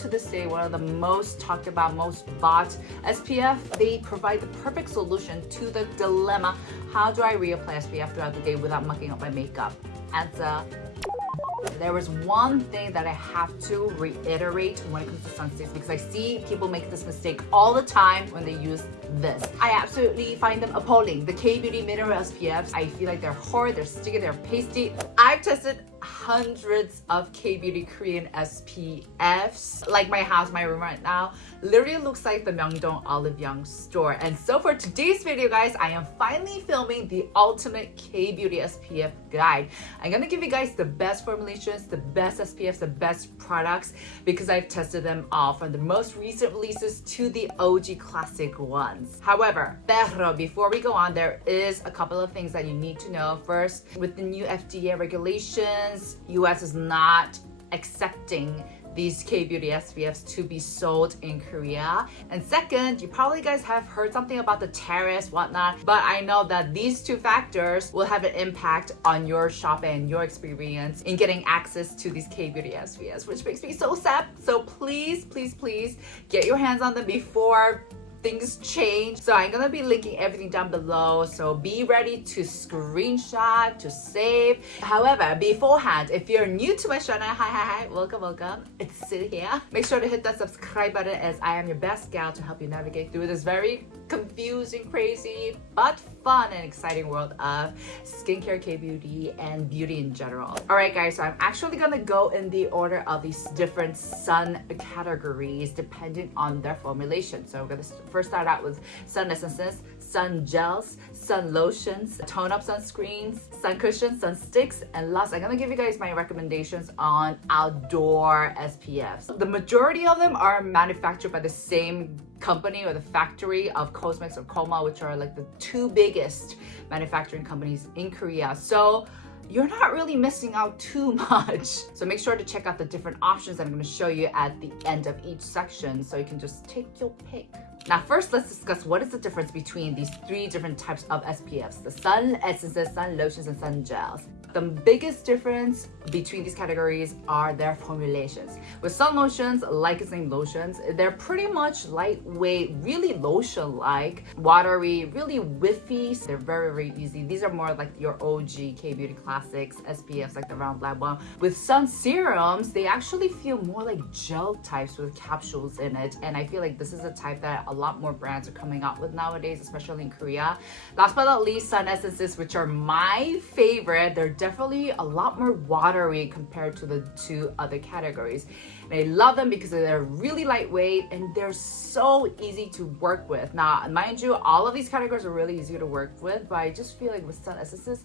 to this day one of the most talked about, most bought SPF. They provide the perfect solution to the dilemma, how do I reapply SPF throughout the day without mucking up my makeup? Answer: there was one thing that I have to reiterate when it comes to Sunsticks, because I see people make this mistake all the time when they use this. I absolutely find them appalling. The K-Beauty Mineral SPFs, I feel like they're horrid, they're sticky, they're pasty. I've tested hundreds of K-Beauty Korean SPFs. Like my house, my room right now, literally looks like the Myeongdong Olive Young store. And so for today's video, guys, I am finally filming the ultimate K-Beauty SPF guide. I'm gonna give you guys the best formulations, the best SPFs, the best products, because I've tested them all from the most recent releases to the OG classic ones. However, before we go on, there is a couple of things that you need to know. First, with the new FDA regulations, US is not accepting these K-Beauty SPFs to be sold in Korea. And second, you probably guys have heard something about the tariffs, whatnot, but I know that these two factors will have an impact on your shopping and your experience in getting access to these K-Beauty SPFs, which makes me so sad. So please, please, please get your hands on them before things change. So I'm gonna be linking everything down below, so be ready to screenshot, to save. However, beforehand, if you're new to my channel, hi, welcome, it's Sue here. Make sure to hit that subscribe button, as I am your best gal to help you navigate through this very confusing, crazy, but fun and exciting world of skincare, K-beauty, and beauty in general. Alright guys, so I'm actually gonna go in the order of these different sun categories depending on their formulation. So we're gonna first start out with sun essences, sun gels, sun lotions, tone-up sunscreens, sun cushions, sun sticks, and last, I'm gonna give you guys my recommendations on outdoor SPFs. The majority of them are manufactured by the same company or the factory of Cosmetics or Coma, which are like the two biggest manufacturing companies in Korea. So you're not really missing out too much. So make sure to check out the different options that I'm going to show you at the end of each section, so you can just take your pick. Now first, let's discuss what is the difference between these three different types of SPFs: the sun essences, sun lotions, and sun gels. The biggest difference between these categories are their formulations. With sun lotions, like its name, lotions, they're pretty much lightweight, really lotion-like, watery, really whiffy. They're very, very easy. These are more like your OG K-Beauty classics SPFs, like the round black one. With sun serums, they actually feel more like gel types with capsules in it, and I feel like this is a type that a lot more brands are coming out with nowadays, especially in Korea. Last but not least, sun essences, which are my favorite. They're definitely a lot more watery compared to the two other categories. And I love them because they're really lightweight and they're so easy to work with. Now, mind you, all of these categories are really easy to work with, but I just feel like with sun essences,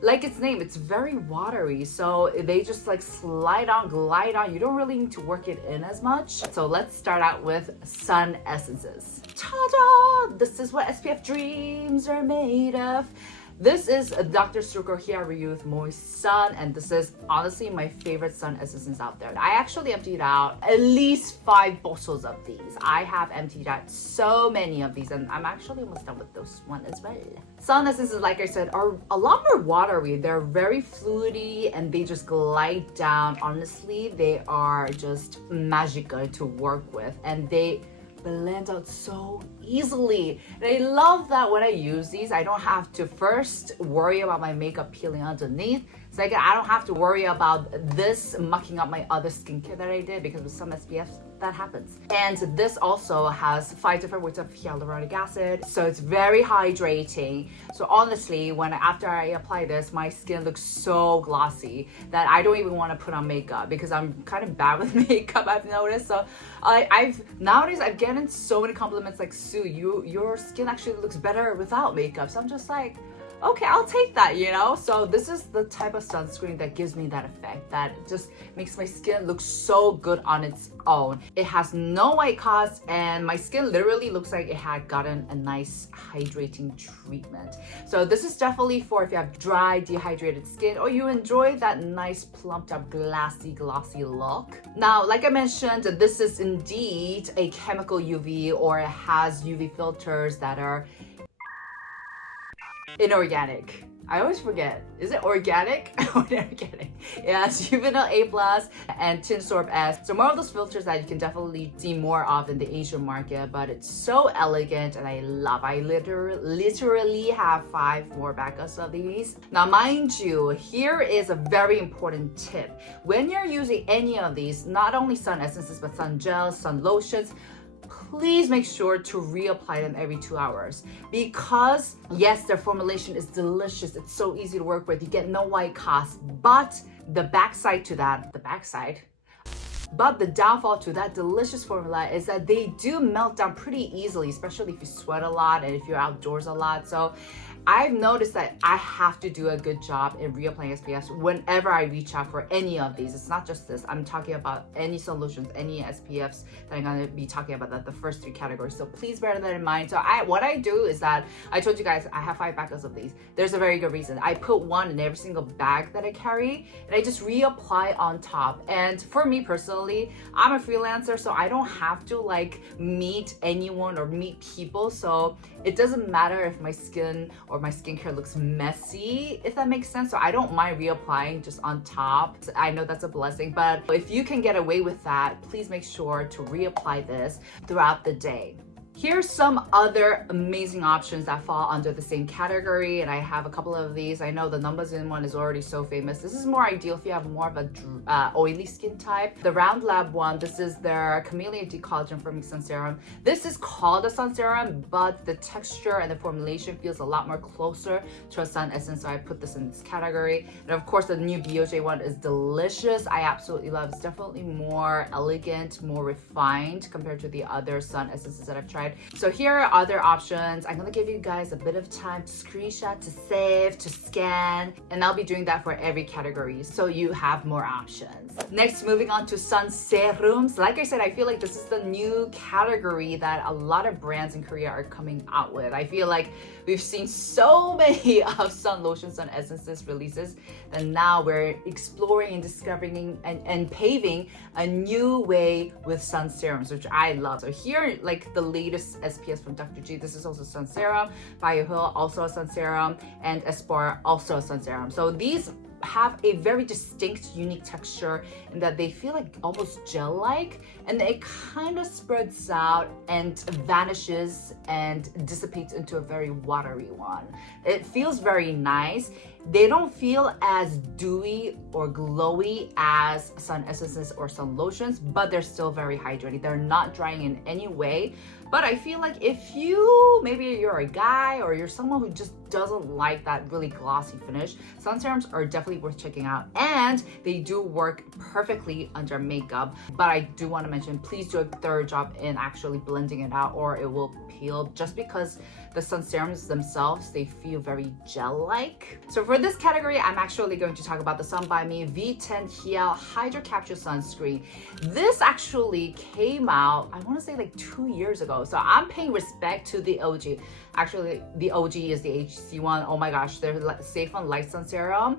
like its name, it's very watery, so they just like slide on, glide on. You don't really need to work it in as much. So let's start out with sun essences. Ta-da! This is what SPF dreams are made of. This is Dr. Sucro Hyaluronic Youth Moist Sun, and this is honestly my favorite sun essences out there. I actually emptied out at least 5 bottles of these. I have emptied out so many of these, and I'm actually almost done with this one as well. Sun essences, like I said, are a lot more watery. They're very fluidy and they just glide down. Honestly, they are just magical to work with, and they blend out so easily. And I love that when I use these, I don't have to first worry about my makeup peeling underneath. Second, I don't have to worry about this mucking up my other skincare that I did, because with some SPFs, that happens. And this also has 5 different weights of hyaluronic acid, so it's very hydrating. So honestly, after I apply this, my skin looks so glossy that I don't even want to put on makeup, because I'm kind of bad with makeup, I've noticed. So nowadays I've gotten so many compliments like, Sue, your skin actually looks better without makeup. So I'm just like, okay, I'll take that, you know? So this is the type of sunscreen that gives me that effect, that just makes my skin look so good on its own. It has no white cast, and my skin literally looks like it had gotten a nice hydrating treatment. So this is definitely for if you have dry, dehydrated skin, or you enjoy that nice plumped up, glossy look. Now, like I mentioned, this is indeed a chemical UV, or it has UV filters that are inorganic. I always forget. Is it organic or inorganic? Yeah, it's Juvenile A+, and Tinsorb S. So more of those filters that you can definitely see more of in the Asian market, but it's so elegant and I love. I literally have 5 more backups of these. Now, mind you, here is a very important tip. When you're using any of these, not only sun essences, but sun gels, sun lotions, please make sure to reapply them every 2 hours, because yes, their formulation is delicious. It's so easy to work with. You get no white cast, but the downfall to that delicious formula is that they do melt down pretty easily, especially if you sweat a lot and if you're outdoors a lot. So I've noticed that I have to do a good job in reapplying SPFs whenever I reach out for any of these. It's not just this. I'm talking about any solutions, any SPFs that I'm going to be talking about, the first 3 categories. So please bear that in mind. So what I do is that I told you guys I have 5 backups of these. There's a very good reason. I put one in every single bag that I carry and I just reapply on top. And for me personally, I'm a freelancer, so I don't have to like meet anyone or meet people. So it doesn't matter if my skin or my skincare looks messy, if that makes sense. So I don't mind reapplying just on top. I know that's a blessing, but if you can get away with that, please make sure to reapply this throughout the day. Here's some other amazing options that fall under the same category, and I have a couple of these. I know the Numbers In one is already so famous. This is more ideal if you have more of a oily skin type. The Round Lab one, this is their Camellia Decollagen Firming Sun Serum. This is called a sun serum, but the texture and the formulation feels a lot more closer to a sun essence, so I put this in this category. And of course, the new BOJ one is delicious. I absolutely love it. It's definitely more elegant, more refined compared to the other sun essences that I've tried. So here are other options. I'm gonna give you guys a bit of time to screenshot, to save, to scan, and I'll be doing that for every category so you have more options. Next, moving on to sun serums. Like I said, I feel like this is the new category that a lot of brands in Korea are coming out with. I feel like we've seen so many of sun lotions, sun essences releases, and now we're exploring and discovering and paving a new way with sun serums, which I love. So here, like the latest SPFs from Dr. G. This is also sun serum. BioHill, also a sun serum, and Espor, also a sun serum. So these have a very distinct, unique texture in that they feel like almost gel-like, and it kind of spreads out and vanishes and dissipates into a very watery one. It feels very nice. They don't feel as dewy or glowy as sun essences or sun lotions, but they're still very hydrating. They're not drying in any way. But I feel like if maybe you're a guy or you're someone who just doesn't like that really glossy finish, sun serums are definitely worth checking out. And they do work perfectly under makeup. But I do want to mention, please do a thorough job in actually blending it out or it will peel, just because the sun serums themselves, they feel very gel-like. So for this category, I'm actually going to talk about the Sun By Me V10 Heal Hydro Capture Sunscreen. This actually came out, I want to say like 2 years ago. So I'm paying respect to the OG. Actually, the OG is the HC one. Oh my gosh, they're Safe on Light Sun Serum.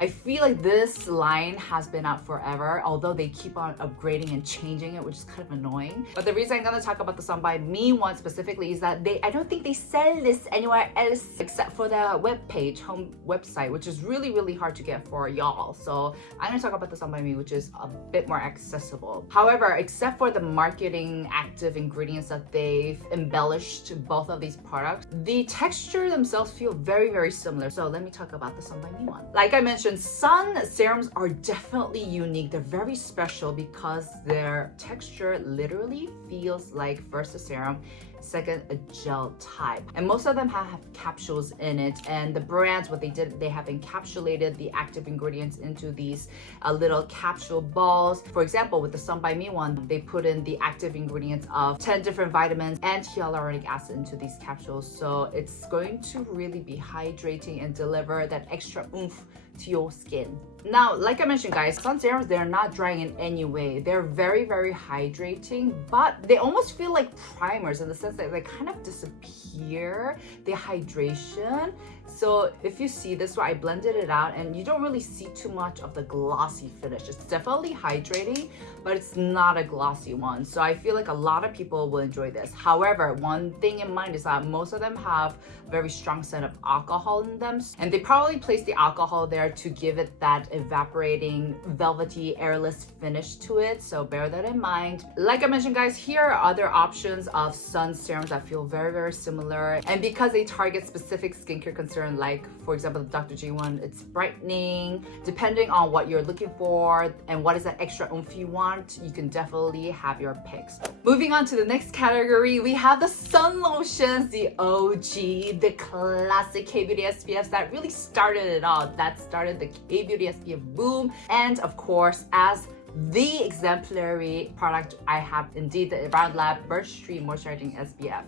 I feel like this line has been out forever, although they keep on upgrading and changing it, which is kind of annoying. But the reason I'm gonna talk about the Sun By Me one specifically is that I don't think they sell this anywhere else except for their webpage, home website, which is really, really hard to get for y'all. So I'm gonna talk about the Sun By Me, which is a bit more accessible. However, except for the marketing active ingredients that they've embellished both of these products, the texture themselves feel very, very similar. So let me talk about the Sun By Me one. Like I mentioned, sun serums are definitely unique. They're very special because their texture literally feels like first a serum, second a gel type, and most of them have capsules in it. And the brands, what they did, they have encapsulated the active ingredients into these little capsule balls. For example, with the Sun By Me one, they put in the active ingredients of 10 different vitamins and hyaluronic acid into these capsules, so it's going to really be hydrating and deliver that extra oomph to your skin. Now, like I mentioned, guys, sun serums, they're not drying in any way. They're very, very hydrating, but they almost feel like primers in the sense that they kind of disappear the hydration. So if you see this way, I blended it out and you don't really see too much of the glossy finish. It's definitely hydrating, but it's not a glossy one. So I feel like a lot of people will enjoy this. However, one thing in mind is that most of them have very strong scent of alcohol in them. And they probably place the alcohol there to give it that evaporating, velvety, airless finish to it. So bear that in mind. Like I mentioned, guys, here are other options of sun serums that feel very, very similar. And because they target specific skincare concerns, like for example, the Dr. G one, it's brightening. Depending on what you're looking for and what is that extra oomph you want, you can definitely have your picks. Moving on to the next category, we have the sun lotions, the OG, the classic K-Beauty SPFs that really started it all. That started the K-Beauty SPF boom. And of course, as the exemplary product, I have indeed the Brown Lab Birch Tree Moisturizing SPF.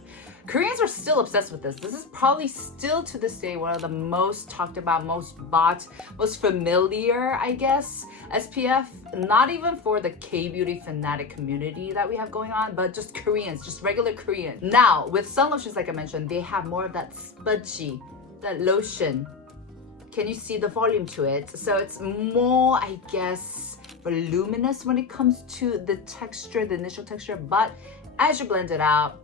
Koreans are still obsessed with this. This is probably still to this day one of the most talked about, most bought, most familiar, I guess, SPF. Not even for the K-Beauty fanatic community that we have going on, but just Koreans, just regular Koreans. Now, with sun lotions, like I mentioned, they have more of that smudgy, that lotion. Can you see the volume to it? So it's more, I guess, voluminous when it comes to the texture, the initial texture, but as you blend it out,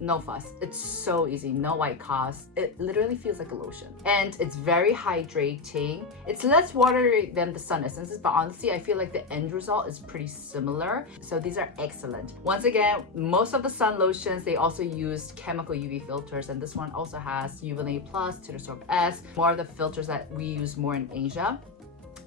no fuss. It's so easy, no white cast. It literally feels like a lotion. And it's very hydrating. It's less watery than the sun essences, but honestly, I feel like the end result is pretty similar. So these are excellent. Once again, most of the sun lotions, they also use chemical UV filters, and this one also has UVA+, Tariffs, more of the filters that we use more in Asia.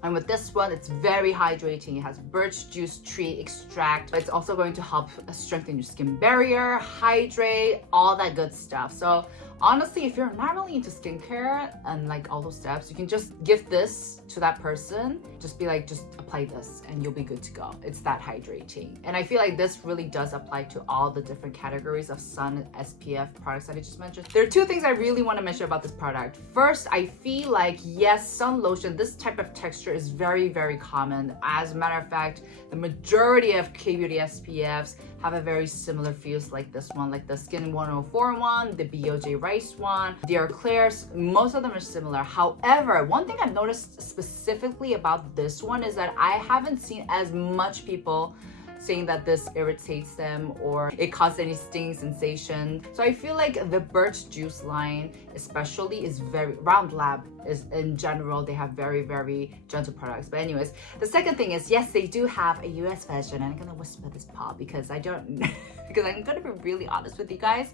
And with this one, it's very hydrating. It has birch juice tree extract. It's also going to help strengthen your skin barrier, hydrate, all that good stuff. So honestly, if you're not really into skincare and like all those steps, you can just give this to that person. Just be like, just apply this and you'll be good to go. It's that hydrating. And I feel like this really does apply to all the different categories of sun SPF products that I just mentioned. There are two things I really want to mention about this product. First, I feel like, yes, sun lotion, this type of texture is very, very common. As a matter of fact, the majority of K-Beauty SPFs have a very similar feels like this one, like the Skin 104 one, the BOJ Rice one, the Claire's, most of them are similar. However, one thing I've noticed specifically about this one is that I haven't seen as much people saying that this irritates them or it causes any stinging sensation. So I feel like the Birch Juice line especially is very, Round Lab is in general, they have very, very gentle products. But anyways, the second thing is, yes, they do have a US version, and I'm gonna whisper this part because I don't, because I'm gonna be really honest with you guys.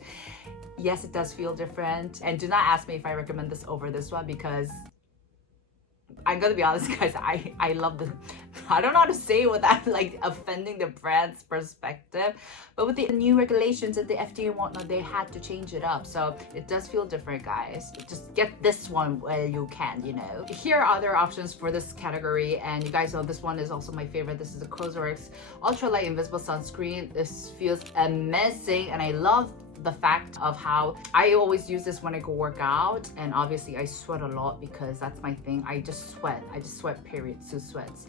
Yes, it does feel different. And do not ask me if I recommend this over this one because I'm gonna be honest, guys, I love the, I don't know how to say it without like offending the brand's perspective, but with the new regulations and the FDA and whatnot, they had to change it up. So it does feel different, guys. Just get this one where you can, you know. Here are other options for this category, and you guys know this one is also my favorite. This is the Cosrx Ultralight Invisible Sunscreen. This feels amazing, and I love the fact of how I always use this when I go work out, and obviously I sweat a lot because that's my thing. I just sweat, period. So sweats.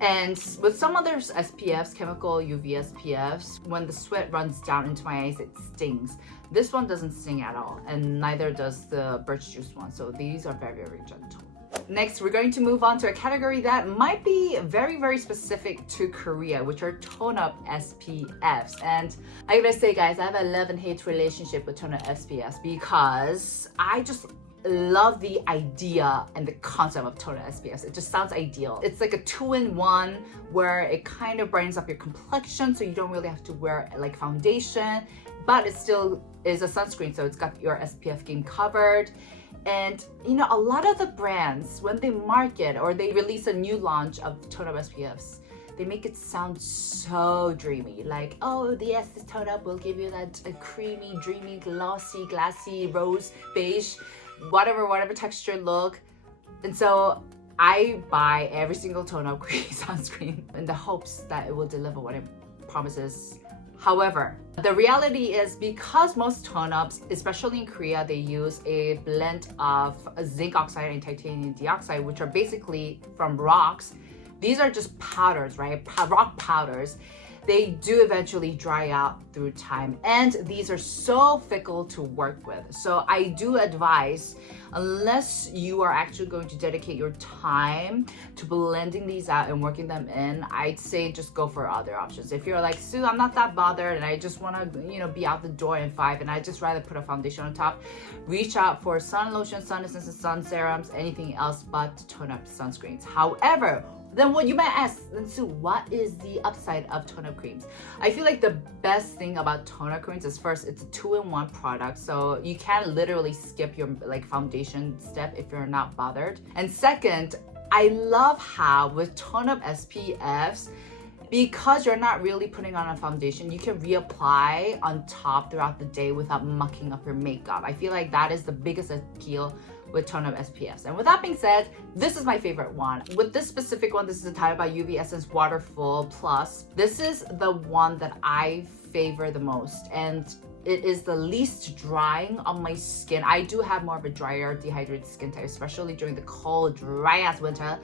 And with some other SPFs, chemical UV SPFs, when the sweat runs down into my eyes, it stings. This one doesn't sting at all, and neither does the Birch Juice one. So these are very, very gentle. Next, we're going to move on to a category that might be very, very specific to Korea, which are tone-up SPFs. And I gotta say, guys, I have a love and hate relationship with tone-up SPFs because I just love the idea and the concept of tone-up SPFs. It just sounds ideal. It's like a 2-in-1 where it kind of brightens up your complexion, so you don't really have to wear like foundation, but it still is a sunscreen, so it's got your SPF game covered. And you know, a lot of the brands, when they market or they release a new launch of tone-up SPFs, they make it sound so dreamy. Like, oh yes, this tone-up will give you that creamy, dreamy, glossy, glassy, rose, beige, whatever texture look. And so I buy every single tone-up sunscreen in the hopes that it will deliver what it promises. However, the reality is because most tone-ups, especially in Korea, they use a blend of zinc oxide and titanium dioxide, which are basically from rocks. These are just powders, right? Rock powders. They do eventually dry out through time, and these are so fickle to work with. So I do advise, unless you are actually going to dedicate your time to blending these out and working them in, I'd say just go for other options. If you're like, Sue, I'm not that bothered and I just want to, be out the door in 5 and I just rather put a foundation on top, reach out for sun lotion, sun essence, sun serums, anything else but tone-up sunscreens. However, then what you might ask, then Sue, what is the upside of tone-up creams? I feel like the best thing about tone-up creams is, first, it's a 2-in-1 product, so you can literally skip your foundation step if you're not bothered. And second, I love how with tone-up SPFs, because you're not really putting on a foundation, you can reapply on top throughout the day without mucking up your makeup. I feel like that is the biggest appeal with tone-up SPFs. And with that being said, this is my favorite one. With this specific one, this is Untitled by UV Essence Waterful Plus. This is the one that I favor the most, and it is the least drying on my skin. I do have more of a drier, dehydrated skin type, especially during the cold, dry-ass winter,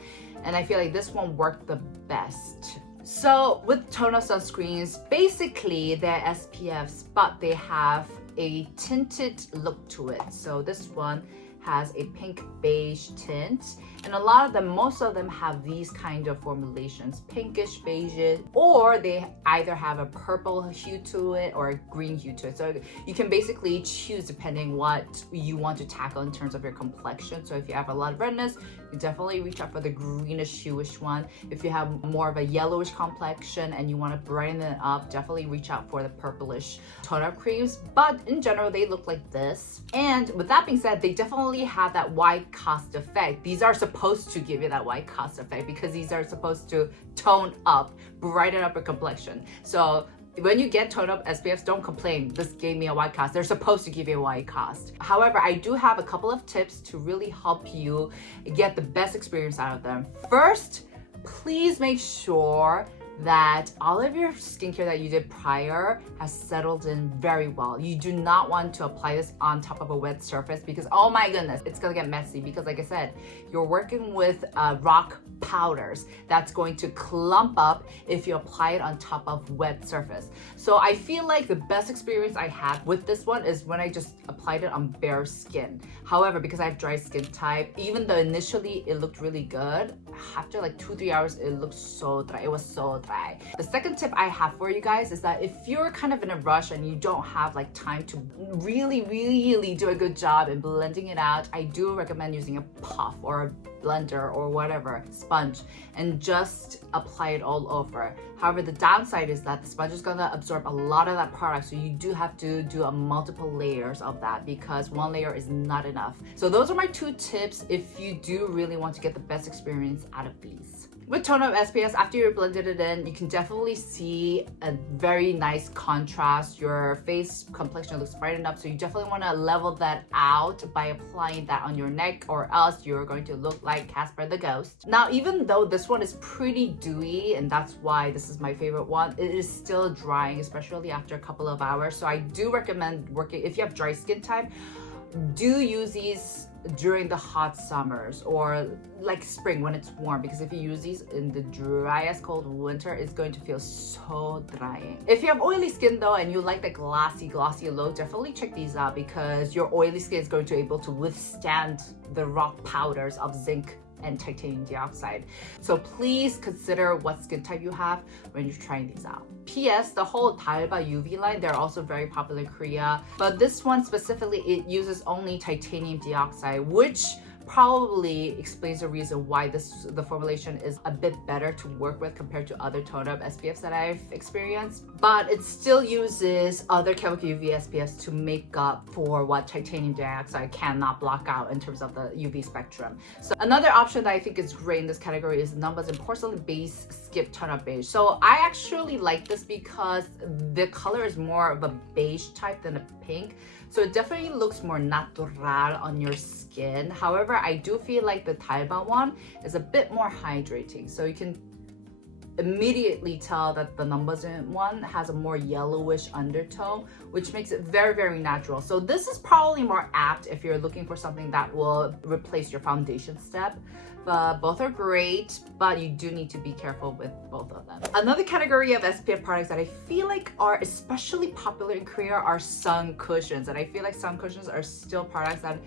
and I feel like this one worked the best. So with tone-up sunscreens, basically they're SPFs, but they have a tinted look to it. So this one has a pink beige tint, and a lot of them, most of them have these kind of formulations, pinkish beige, or they either have a purple hue to it or a green hue to it. So you can basically choose depending what you want to tackle in terms of your complexion. So if you have a lot of redness, you definitely reach out for the greenish hueish one. If you have more of a yellowish complexion and you want to brighten it up, definitely reach out for the purplish tone-up creams. But in general, they look like this. And with that being said, they definitely have that white cast effect. These are supposed to give you that white cast effect because these are supposed to tone up, brighten up your complexion. So when you get tone-up SPFs, don't complain, this gave me a white cast. They're supposed to give you a white cast. However, I do have a couple of tips to really help you get the best experience out of them. First, please make sure that all of your skincare that you did prior has settled in very well. You do not want to apply this on top of a wet surface because, oh my goodness, it's gonna get messy because, like I said, you're working with rock powders that's going to clump up if you apply it on top of wet surface. So I feel like the best experience I had with this one is when I just applied it on bare skin. However, because I have dry skin type, even though initially it looked really good, after like 2-3 hours, it looked so dry. It was so dry. The second tip I have for you guys is that if you're kind of in a rush and you don't have like time to really do a good job in blending it out, I do recommend using a puff or a blender or whatever sponge and just apply it all over. However, the downside is that the sponge is gonna absorb a lot of that product, so you do have to do a multiple layers of that because one layer is not enough. So those are my 2 tips if you do really want to get the best experience out of these. With tone-up SPFs, after you blended it in, you can definitely see a very nice contrast. Your face complexion looks brightened up, so you definitely want to level that out by applying that on your neck, or else you're going to look like Casper the Ghost. Now, even though this one is pretty dewy, and that's why this is my favorite one, it is still drying, especially after a couple of hours. So I do recommend working, if you have dry skin type, do use these during the hot summers or like spring when it's warm, because if you use these in the driest cold winter, it's going to feel so drying. If you have oily skin though and you like the glossy look, definitely check these out because your oily skin is going to be able to withstand the rock powders of zinc and titanium dioxide. So please consider what skin type you have when you're trying these out. P.S. The whole Untitled by UV line, they're also very popular in Korea, but this one specifically, it uses only titanium dioxide, which probably explains the reason why the formulation is a bit better to work with compared to other tone-up SPFs that I've experienced. But it still uses other chemical UV SPFs to make up for what titanium dioxide cannot block out in terms of the UV spectrum. So another option that I think is great in this category is Numbers and Porcelain Base Skip Tone-Up Beige. So I actually like this because the color is more of a beige type than a pink. So it definitely looks more natural on your skin. However, I do feel like the Untitled one is a bit more hydrating. So you can immediately tell that the numbers in one has a more yellowish undertone, which makes it very, very natural. So this is probably more apt if you're looking for something that will replace your foundation step. But both are great, but you do need to be careful with both of them. Another category of SPF products that I feel like are especially popular in Korea are sun cushions. And I feel like sun cushions are still products that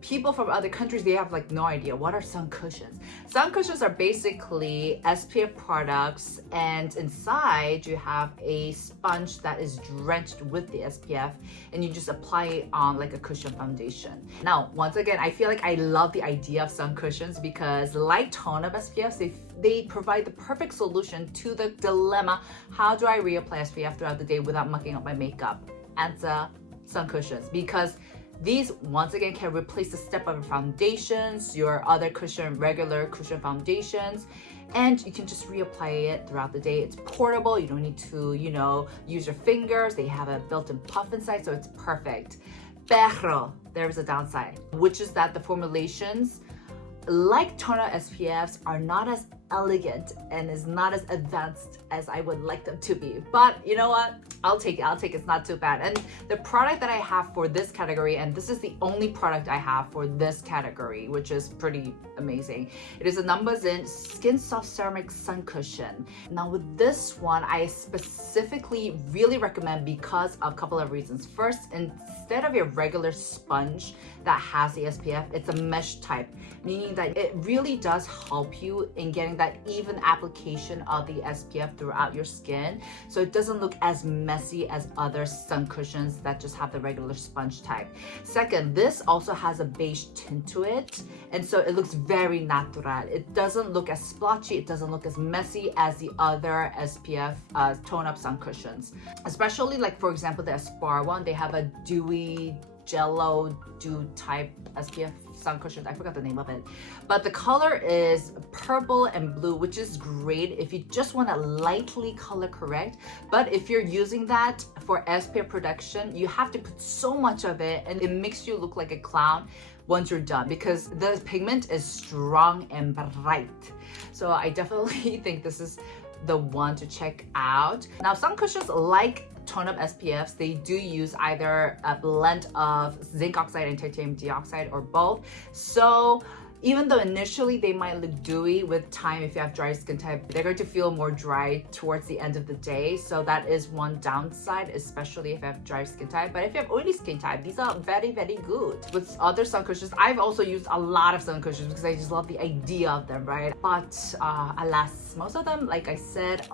people from other countries, they have like no idea what are sun cushions. Sun cushions are basically SPF products, and inside you have a sponge that is drenched with the SPF, and you just apply it on like a cushion foundation. Now, once again, I feel like I love the idea of sun cushions because like tone-up SPFs, they provide the perfect solution to the dilemma, how do I reapply SPF throughout the day without mucking up my makeup? Answer, sun cushions, because these, once again, can replace the step of your foundations, your other regular cushion foundations, and you can just reapply it throughout the day. It's portable. You don't need to, use your fingers. They have a built-in puff inside, so it's perfect. Pero, there's a downside, which is that the formulations, like toner SPFs, are not as elegant and is not as advanced as I would like them to be. But you know what? I'll take it. It's not too bad. And the product that I have for this category, and this is the only product I have for this category, which is pretty amazing. It is a Numbers In Skin Soft Ceramic Sun Cushion. Now with this one, I specifically really recommend because of a couple of reasons. First, instead of your regular sponge that has the SPF, it's a mesh type, meaning that it really does help you in getting that even application of the SPF throughout your skin, so it doesn't look as messy as other sun cushions that just have the regular sponge type. Second, this also has a beige tint to it, and so it looks very natural. It doesn't look as splotchy, it doesn't look as messy as the other SPF tone-up sun cushions. Especially like, for example, the Aspar one, they have a dewy jello dew type SPF sun cushion. I forgot the name of it, but the color is purple and blue, which is great if you just want to lightly color correct. But if you're using that for SPF production, you have to put so much of it, and it makes you look like a clown once you're done because the pigment is strong and bright. So I definitely think this is the one to check out. Now, sun cushions like tone-up SPFs, they do use either a blend of zinc oxide and titanium dioxide or both. So even though initially they might look dewy, with time, if you have dry skin type, they're going to feel more dry towards the end of the day. So that is one downside, especially if you have dry skin type. But if you have oily skin type, these are very, very good. With other sun cushions, I've also used a lot of sun cushions because I just love the idea of them, right? But alas, most of them, like I said,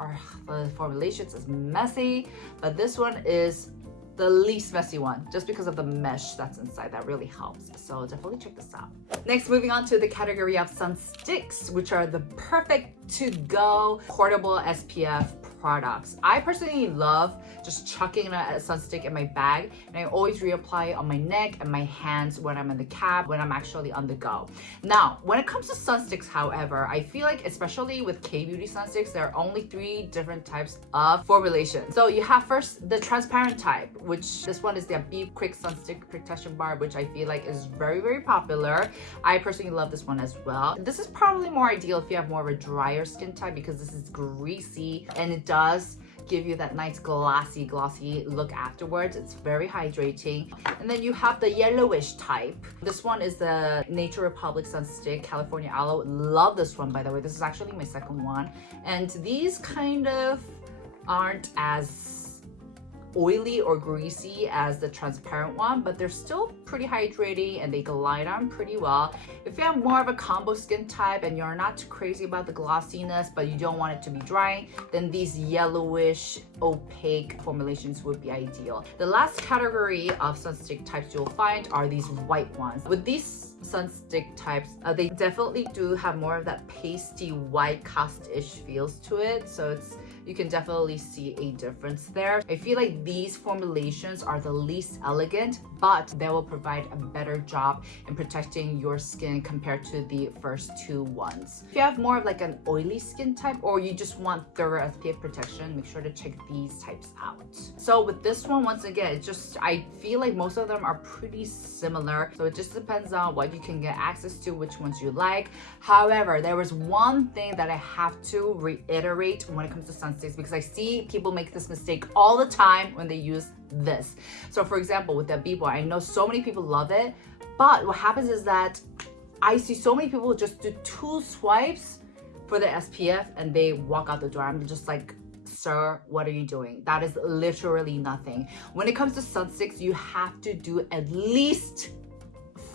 the formulations is messy, but this one is the least messy one, just because of the mesh that's inside. That really helps. So definitely check this out. Next, moving on to the category of Sunsticks, which are the perfect to-go portable SPF products. I personally love just chucking a sunstick in my bag, and I always reapply on my neck and my hands when I'm in the cab, when I'm actually on the go. Now, when it comes to sunsticks, however, I feel like especially with K-Beauty sunsticks, there are only 3 different types of formulation. So you have first the transparent type, which this one is the Beep Quick Sunstick Protection Bar, which I feel like is very, very popular. I personally love this one as well. This is probably more ideal if you have more of a drier skin type because this is greasy and it does give you that nice glossy look afterwards. It's very hydrating. And then you have the yellowish type. This one is the Nature Republic Sunstick California Aloe. Love this one, by the way. This is actually my second one. And these kind of aren't as oily or greasy as the transparent one, but they're still pretty hydrating and they glide on pretty well. If you have more of a combo skin type and you're not too crazy about the glossiness but you don't want it to be dry, then these yellowish opaque formulations would be ideal. The last category of sunstick types you'll find are these white ones. With these sunstick types, they definitely do have more of that pasty white cast-ish feels to it, so it's you can definitely see a difference there. I feel like these formulations are the least elegant, but they will provide a better job in protecting your skin compared to the first two ones. If you have more of like an oily skin type, or you just want thorough SPF protection, make sure to check these types out. So with this one, once again, I feel like most of them are pretty similar. So it just depends on what you can get access to, which ones you like. However, there was one thing that I have to reiterate when it comes to Sunsticks, because I see people make this mistake all the time when they use this. So for example, with the B-Boy, I know so many people love it, but what happens is that I see so many people just do 2 swipes for the SPF and they walk out the door. I'm just like, sir, what are you doing? That is literally nothing. When it comes to Sunsticks, you have to do at least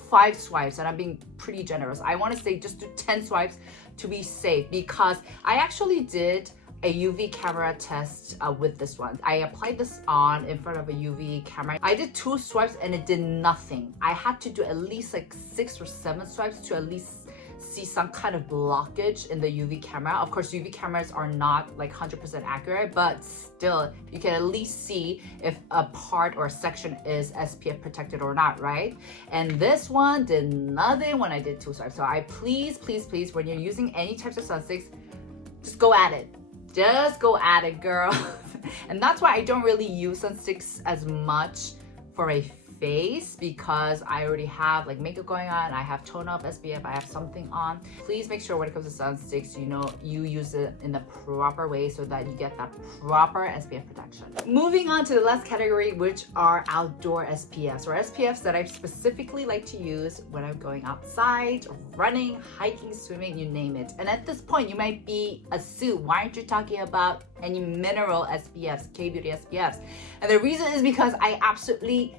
5 swipes, and I'm being pretty generous. I want to say just do 10 swipes to be safe, because I actually did a UV camera test with this one. I applied this on in front of a UV camera. I did 2 swipes and it did nothing. I had to do at least like 6 or 7 swipes to at least see some kind of blockage in the UV camera. Of course, UV cameras are not like 100% accurate, but still, you can at least see if a part or a section is SPF protected or not, right? And this one did nothing when I did 2 swipes. So I please, when you're using any types of Sunsticks, just go at it. Just go at it, girl. And that's why I don't really use Sunsticks as much for a face, because I already have like makeup going on, I have tone up SPF, I have something on. Please make sure when it comes to Sunsticks, you use it in the proper way so that you get that proper SPF protection. Moving on to the last category, which are outdoor SPFs, or SPFs that I specifically like to use when I'm going outside, running, hiking, swimming, you name it. And at this point, you might be assumed, why aren't you talking about any mineral SPFs, K-Beauty SPFs? And the reason is because I absolutely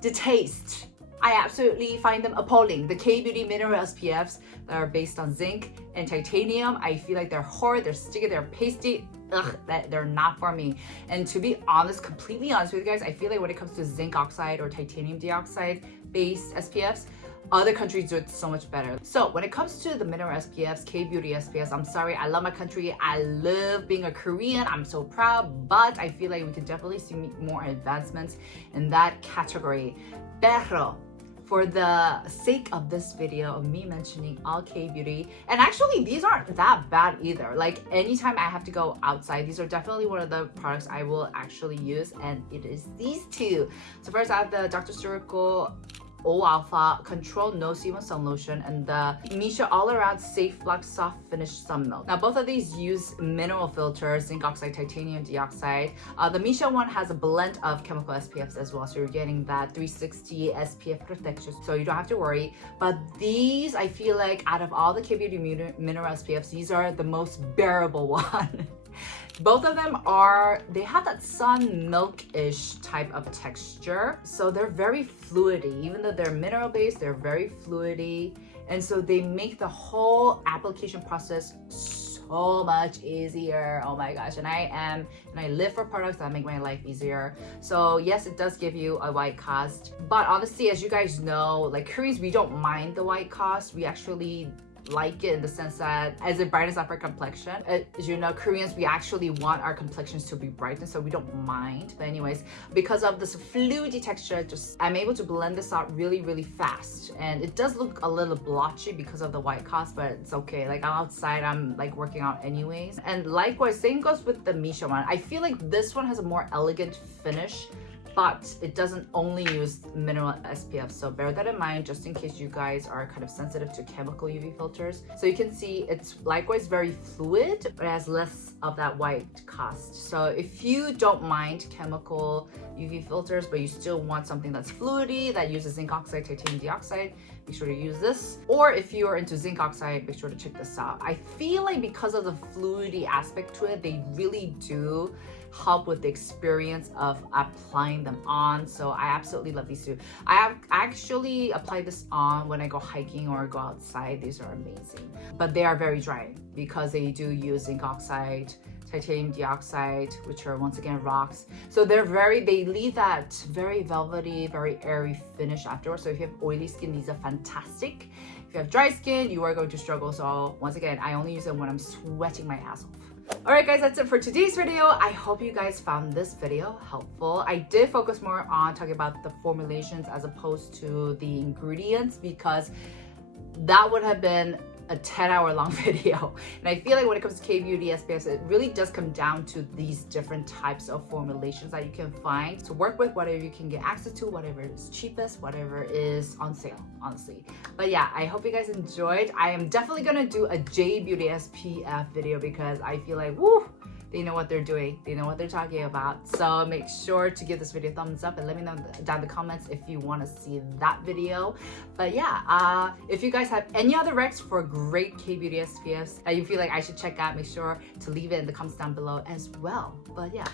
detest. I absolutely find them appalling. The K-Beauty mineral SPFs that are based on zinc and titanium, I feel like they're horrid, they're sticky, they're pasty. Ugh, they're not for me. And to be honest, completely honest with you guys, I feel like when it comes to zinc oxide or titanium dioxide based SPFs, other countries do it so much better. So when it comes to the mineral SPFs, K-Beauty SPFs, I'm sorry, I love my country. I love being a Korean. I'm so proud, but I feel like we can definitely see more advancements in that category. Pero for the sake of this video of me mentioning all K-Beauty, and actually these aren't that bad either. Like anytime I have to go outside, these are definitely one of the products I will actually use, and it is these 2. So first I have the Dr. Circle O Alpha Control No Sebum Sun Lotion and the Misha All Around Safe Black Soft Finish Sun Milk. Now both of these use mineral filters, zinc oxide, titanium dioxide. The Misha one has a blend of chemical SPFs as well, so you're getting that 360 SPF protection, so you don't have to worry. But these, I feel like out of all the K-Beauty mineral SPFs, these are the most bearable one. Both of them they have that sun milk-ish type of texture. So they're very fluidy. Even though they're mineral based, they're very fluidy. And so they make the whole application process so much easier. Oh my gosh. And I live for products that make my life easier. So yes, it does give you a white cast. But honestly, as you guys know, like Koreans, we don't mind the white cast. We actually like it in the sense that as it brightens up our complexion. As you know, Koreans, we actually want our complexions to be brightened, so we don't mind. But anyways, because of this fluidy texture, I'm able to blend this out really fast. And it does look a little blotchy because of the white cast, but it's okay. Like I'm outside, I'm like working out anyways. And likewise, same goes with the Misha one. I feel like this one has a more elegant finish, but it doesn't only use mineral SPF, so bear that in mind just in case you guys are kind of sensitive to chemical UV filters. So you can see it's likewise very fluid, but it has less of that white cast. So if you don't mind chemical UV filters, but you still want something that's fluidy, that uses zinc oxide, titanium dioxide, make sure to use this. Or if you are into zinc oxide, make sure to check this out. I feel like because of the fluidy aspect to it, they really do help with the experience of applying them on. So I absolutely love these 2. I have actually applied this on when I go hiking or go outside. These are amazing, but they are very dry because they do use zinc oxide, titanium dioxide, which are once again rocks. So they leave that very velvety, very airy finish afterwards. So if you have oily skin, these are fantastic. If you have dry skin, you are going to struggle. So once again, I only use them when I'm sweating my ass off. Alright guys, that's it for today's video. I hope you guys found this video helpful. I did focus more on talking about the formulations as opposed to the ingredients because that would have been a 10-hour long video. And I feel like when it comes to K-Beauty SPFs, it really does come down to these different types of formulations that you can find to work with, whatever you can get access to, whatever is cheapest, whatever is on sale, honestly. But yeah, I hope you guys enjoyed. I am definitely gonna do a K-Beauty SPF video because I feel like, woo, they know what they're doing. They know what they're talking about. So make sure to give this video a thumbs up and let me know down in the comments if you want to see that video. But yeah, if you guys have any other recs for great K-Beauty SPFs that you feel like I should check out, make sure to leave it in the comments down below as well. But yeah,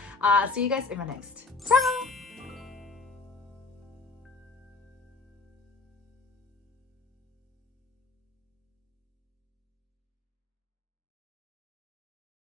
see you guys in my next. Ciao!